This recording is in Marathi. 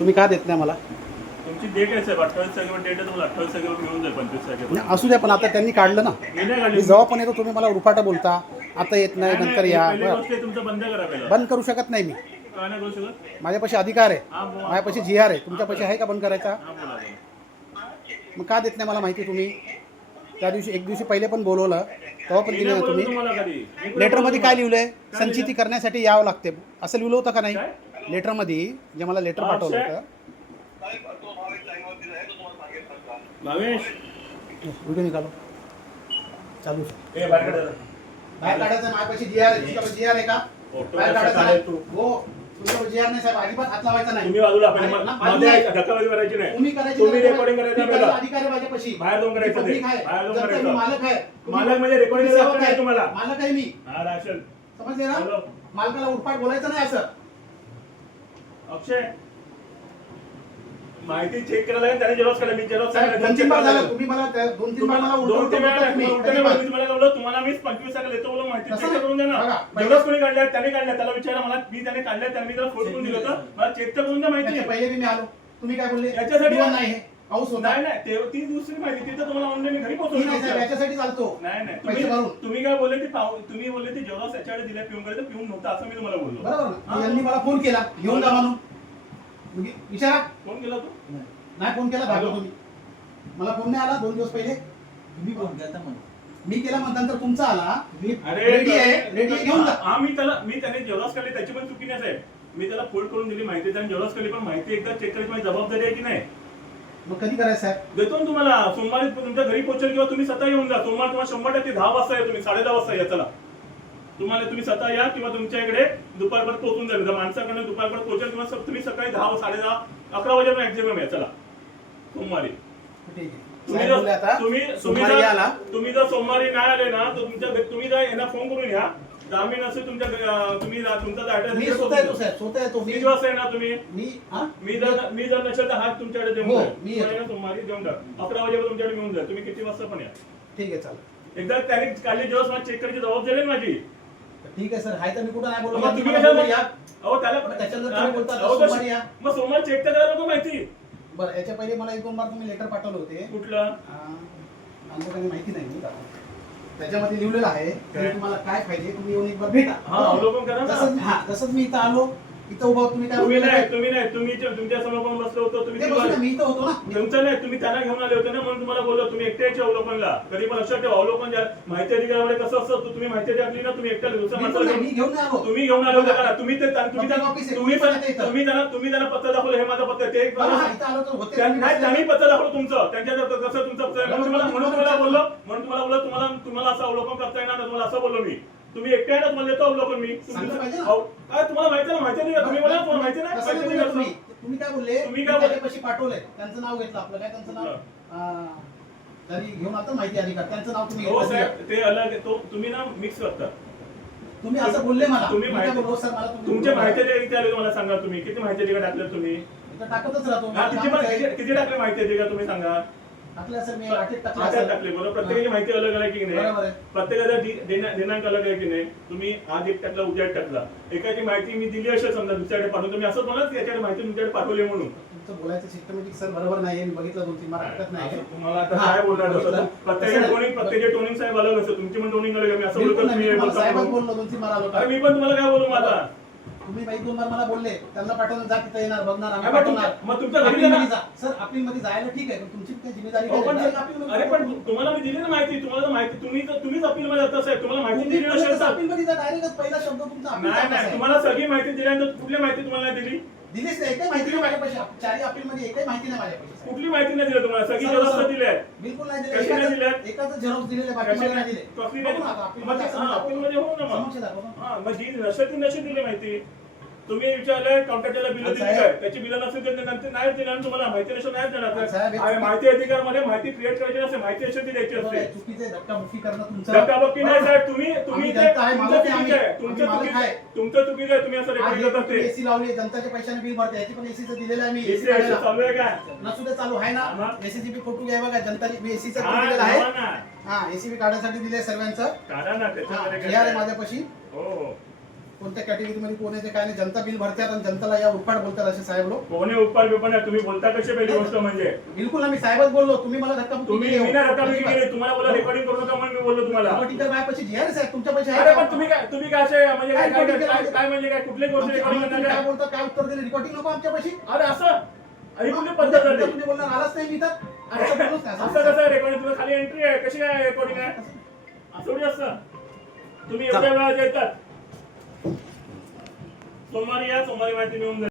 तुम्ही का देत नाही मला? तुमची डेट आहे साहेब 28 तारखेवर डेट आहे, तुम्हाला 28 तारखेवर मिळून जाईल 25 तारखेवर. नाही, असू द्या, पण आता त्यांनी काढलं ना. मी नाही काढली. मी जेव्हा पण येतो तुम्ही मला उरफाटा बोलता, आता येत नाही, नंतर या. पहिली गोष्ट आहे तुमचं बंद करा पहिला. बंद करू शकत नाही मी. काय नाही करू शकत? माझ्यापाशी अधिकार आहे, हा बोला. माझ्यापाशी GR आहे. तुमच्यापाशी आहे का बंद करायचा? हा बोला. मग का देत नाही मला माहिती? तुम्ही त्या दिवशी एक दिवशी पहिले पण बोलवलं, तेव्हा पण मी दिली नाही नाही बोललो तुम्ही. तुम्हाला कधी. मी लेटरमध्ये काय लिहिलंय? काय संचिती लिहिलंय? करण्यासाठी यावं लागते, असं लिहिलं होतं का नाही? काय? लेटरमध्ये जे मला लेटर हा, पाठवलं अक्षय. होतं. भावेश व्हिडिओ निघालो चालू आहे. ए बाहेर काढ. बाहेर काढायचं. माझ्यापाशी GR आहे. तुमच्यापाशी GR आहे का? फोटो बाहेर कसा काढायचा काढेल आहे. हो, तुमच्यापाशी GR नाही साहेब, अजिबात हात लावायचा नाही. तुम्ही बाजूला आपण नाही, मध्ये नाही. धक्काबुक्की करायची नाही. तुम्ही करायची तुम्ही नाही. रेकॉर्डिंग करायचं मी आपल्याला. करायचा अधिकार आहे माझ्यापाशी. बाहेर जाऊन करायचं ते. पब्लिक आहे. बाहेर जाऊन जर करायचं. तुम्ही मालक आहे. मालक म्हणजे रेकॉर्डिंग तुम्ही करायचं सेवक नाही आहे. तुम्हाला. मालक आहे मी. हा राशन. समजले ना? हॅलो. मालकाला उठपाट बोलायचं नाही असं. अक्षय माहिती चेक करायला लागेल, त्याने जेरॉक्स काढला. मी जेरॉक्स साहेब, काढला. 2-3 बार झालं. तुम्ही मला 2-3 बार मला उलटं दोन तीन वेळा बोलता तुम्ही. तुम्हाला बोललो तुम्हाला मी 25 तारखेला येतो बोललो माहिती तसं चेक नाही. करून द्या ना. बघा, जेरॉक्स कोणी काढल्या? त्याने काढल्या. त्याला विचारा मला. मी त्याने काढल्या, त्याने मी त्याला फोटो करून दिलं होतं. मला चेक तर करून द्या माहिती. याच्या पहिले मी आलो. तुम्ही काय बोलले? याच्यासाठी दिवा नाही हे. पाऊस होता. नाही नाही ती दुसरी माहिती. ती तर तुम्हाला ऑनलाईन घरी ती नाही साहेब, पोहोचवली. याच्यासाठी चालतो. नाही नाही पैसे भरून. तुम्ही काय बोलले तुम्ही बोलले ती जेव्हा त्याच्याकडे दिल्या पिऊन करायचं पिऊन नव्हतं असं मी तुम्हाला बोललो. बरोबर ना? यांनी मला फोन केला, घेऊन जा म्हणून. विचारा. फोन केला तू? नाही फोन केला, भागलो तुम्ही. मला फोन नाही आला 2 दिवस पहिले. तुम्ही फोन केला म्हणून मी केला नंतर तुमचा आला. अरे रेडी आहे, रेडी आहे, घेऊन जा. हा मी त्याने जेवढाच काढली त्याची पण चुकी नाही साहेब. मी त्याला फोल्ड करून दिली माहिती, त्याने जेवढाच काढली, पण माहिती एकदा चेक करायची माझी जबाबदारी आहे की नाही? मग कधी करायचं साहेब? देतो ना तुम्हाला. सोमवारी तुमच्या घरी पोहोचेल किंवा तुम्ही स्वतः येऊन जा. सोमवार तुम्हाला 100% 10 वाजता या, तुम्ही 10:30 वाजता या. चला तुम्ही स्वतः या किंवा तुमच्या इकडे दुपारपर्यंत पोहोचून जाईल. जर माणसाकडे दुपारपर्यंत पोहोचेल किंवा तुम्ही सकाळी 10, 10:30, 11 वाजेपर्यंत मॅक्झिमम या. चला सोमवारी. ठीक आहे. तुम्ही साहेब बोलले आता सोमवारी आला. तुम्ही जर सोमवारी नाही आले ना तर तुम्ही जर यांना फोन करून या. जामीन असेल तुमच्या तुम्ही तुमचा मी ऍड्रेस स्वतः येतो साहेब, स्वतः येतो. किती वाजता येणार तुम्ही? हा? मी जर नसेल तर हात तुमच्याकडे देऊन हो, जाईल. मी येतो. तुम्ही सोमवारी देऊन टाक. 11 वाजेपर्यंत तुमच्याकडे मिळून जाईल. तुम्ही किती वाजता पण या. ठीक आहे, चालेल. एकदा त्याने काढले जेव्हा मला चेक करायची जबाबदारी आहे ना माझी. ठीक आहे सर, हाय तर मी कुठं नाही बोललो. मग तुम्ही मला बोललो कशाला? या. अहो त्याला मग त्याच्यानंतर तुम्ही बोलता आता अहो, तर सोमवारी या. मग सोमवार चेक तर करायला नको माहिती. बरं, याच्या पहिले मला 1-2 बार तुम्ही लेटर पाठवले होते. कुठलं? आमचं काही माहिती नाही मी दाखवतो. त्याच्यामध्ये लिहिलेलं आहे की काय? तुम्हाला काय पाहिजे तुम्ही येऊन एक बार भेटा. हा, अवलोकन करा ना. तसंच मी इथं आलो. इथं उभा होतो. तुम्ही काय तुम्ही बोलले? नाही तुमच्या समोर कोण बसलो होतो तुम्ही ते बसून तिघं- मी इथं होतो ना. तुमचं नाही तुम्ही त्यांना घेऊन आले होते ना म्हणून तुम्हाला बोललो तुम्ही एकट्याचे अवलोकनला. कधी पण लक्षात ठेवा अवलोकन द्या. माहिती अधिकारामध्ये कसं असतं तुम्ही माहिती टाकली ना तुम्ही एकट्याला दुसऱ्या मी पण माणसाला नाही, मी घेऊन नाही आलो. तुम्ही घेऊन आले होते का? तुम्ही ते तुम्ही पब्लिक ऑफिस आहे, तुम्ही पोलीस आहे इथं. तुम्ही त्यांना पत्र दाखवलं हे माझं पत्र आहे. ते बरं, हा, इथं आलो तर होते. नाही त्यांनी पत्र दाखवलं तुमचं त्यांच्या कसं तुमचं पत्र आहे. म्हणून तुम्हाला बोललो तुम्हाला असं अवलोकन करता येणार नाही. तुम्हाला असं बोललो मी. तुम्ही एकट्या ना तुम्हाला देतो अवलोकन मी. सांगता पाहिजे ना. काय तुम्हाला माहिती नाही माहिती नाही तुम्ही बोला तुम्हाला माहिती नाही कसं माहिती नाही बोलले नाही तुम्ही काय बोलले? तुम्ही काय बोलले? त्याच्यापाशी पाठवलंय. त्यांचं नाव घेतलं आपलं. काय त्यांचं नाव? तरी घेऊन आता माहिती अधिकार. त्यांचं नाव तुम्ही हो घेतलं. साहेब ते अलग आहे. तो तुम्ही ना मिक्स करता. तुम्ही असं बोलले मला. तुम्ही मी काय माहिती बोललो सर, मला तुम्ही तुमच्या बोललो. माहिती इथे आले मला सांगा. तुम्ही किती माहिती अधिकार टाकलं तुम्ही? इथं टाकतच राहतो. हा, किती टाकले माहिती अधिकार तुम्ही सांगा. टाकलं सर, मी आठवत टाकलं आठवत सर. टाकले बरोबर. प्रत्येकाची माहिती अलग आहे की नाही? बरोबर आहे. प्रत्येकाचा दिनांक अलग आहे की नाही? तुम्ही आज एक टाकला उद्या एक टाकला. एकाची माहिती मी दिली असेल समजा दुसऱ्याकडे पाठवून तुम्ही असं बोला की याच्याकडे माहिती तुमच्याकडे पाठवली म्हणून. तुमचं बोलायचं सिस्टमॅटिक सर बरोबर नाही. मी बघितलं 2-3 बार हरकत नाही. असं तुम्हाला आता काय बोलणार असं प्रत्येक टोनिंग साहेब अलग असतं. तुमची पण टोनिंग अलग आहे. मी असं बोलतो बिलकुल नाही, तुम्ही मी तुम्हाला साहेबच बोलता. बोललो 2-3 बार आलो. अरे मी पण तुम्हाला काय बोलू माझा? तुम्ही बाई 2 बार मला बोलले त्यांना पाठवून जा, तिथं येणार बघणार आम्ही मग पाठवणार. तुमच्या घरी अपीलमध्ये जा. जा सर, अपीलमध्ये जायला ठीक आहे, पण तुमची काय जिम्मेदारी हो, पण नाही. अपीलमध्ये अरे पण तुम्हाला मी दिली ना माहिती. तुम्हाला माहिती तुम्हीच अपील मध्ये जाता साहेब. तुम्हाला माहिती दिली नसेल तर अपीलमध्ये जा. डायरेक्ट पहिला शब्द तुमचा अपील नाही चालू नाही आहे. तुम्हाला सगळी माहिती दिल्यानंतर कुठली माहिती तुम्हाला नाही दिली? दिलीच नाही. एकही माहिती नाही माझ्यापाशी. 4 अपीलमध्ये एकही माहिती नाही माझ्यापाशी. कुठली माहिती नाही दिली तुम्हाला? सगळी सर, जेव्हा सर. दिली आहे. बिलकुल नाही कशी नाही दिले? दिले. एकाच झेरॉक्स दिलेले, बाकी मला नाही दिले. कॉफी बघू ना आता अपीलमध्ये असं हा, अपीलमध्ये हो ना मग. समक्ष दाखवा ना. हा मग जी नसेल ती नसेल दिली माहिती. तुम्ही विचारलं कॉन्ट्रॅक्टरला बिल दिली साहेब. काय? त्याची बिल नसेल तर नंतर नाही दिलं आणि तुम्हाला माहिती नसेल नाही देणार. साहेब, आणि माहिती अधिकार मध्ये माहिती क्रिएट करायची नसते. माहिती असेल ती द्यायची बरोबर असते. आहे, चुकीचं आहे. धक्काबुक्की करणं तुमचं. धक्काबुक्की नाही साहेब. तुम्ही आम्ही ते- जनता आहे, तुमचं मालक आहे चुकीचं आहे. आम्ही. तुमचं आम्ही चुकीचं मालक आहे. आहे. तुमचं चुकीचं आहे. तुम्ही असं रेकॉर्डिंग करत असते. एसी लावली, जनताच्या पैशाने बिल भरते. याची पण एसीचं दिलेलं आहे मी. AC एसी काढायला. चालू आहे का? नसू दे, चालू आहे ना. हा. एसीची बी फोटो घ्या बघा. जनताची मी एसीचं हा, दिलेलं आहे. लावा ना. हा, एसी बी काढण्यासाठी दिले सर्वांचं. काढा ना हा, त्याच्यामध्ये GR आहे माझ्यापाशी. हो हो कोणत्या कॅटेगरीमध्ये कोण आहे ते काय नाही. जनता बिल भरतात आणि जनताला या उपाट बोलतात असे साहेब लोक. कोणी उपकार बिपार नाही, तुम्ही बोलता कसे पहिली गोष्ट म्हणजे बिलकुल आम्ही साहेबच बोललो, तुम्ही मला धक्का तुम्ही विना रकामी केली, तुम्हाला बोला रेकॉर्डिंग करू नका म्हणून मी बोललो तुम्हाला. पैसे जी आर साहेब तुमच्या पैसे अरे पण तुम्ही काय असे म्हणजे काय म्हणजे काय कुठले गोष्ट रेकॉर्डिंग करणार काय काय? बोलतो, काय उत्तर दिले, रिकॉर्डिंग नको आमच्या पैसे. अरे असं ही कुठली पद्धत झाली? तुम्ही बोलणार आलाच नाही मी तर असं कसं रेकॉर्डिंग? तुला खाली एंट्री आहे, कशी काय रेकॉर्डिंग आहे? असं थोडी असतं. तुम्ही एवढ्या वेळा येतात. सोमवारी या, सोमवारी माहिती मिळून जाईल.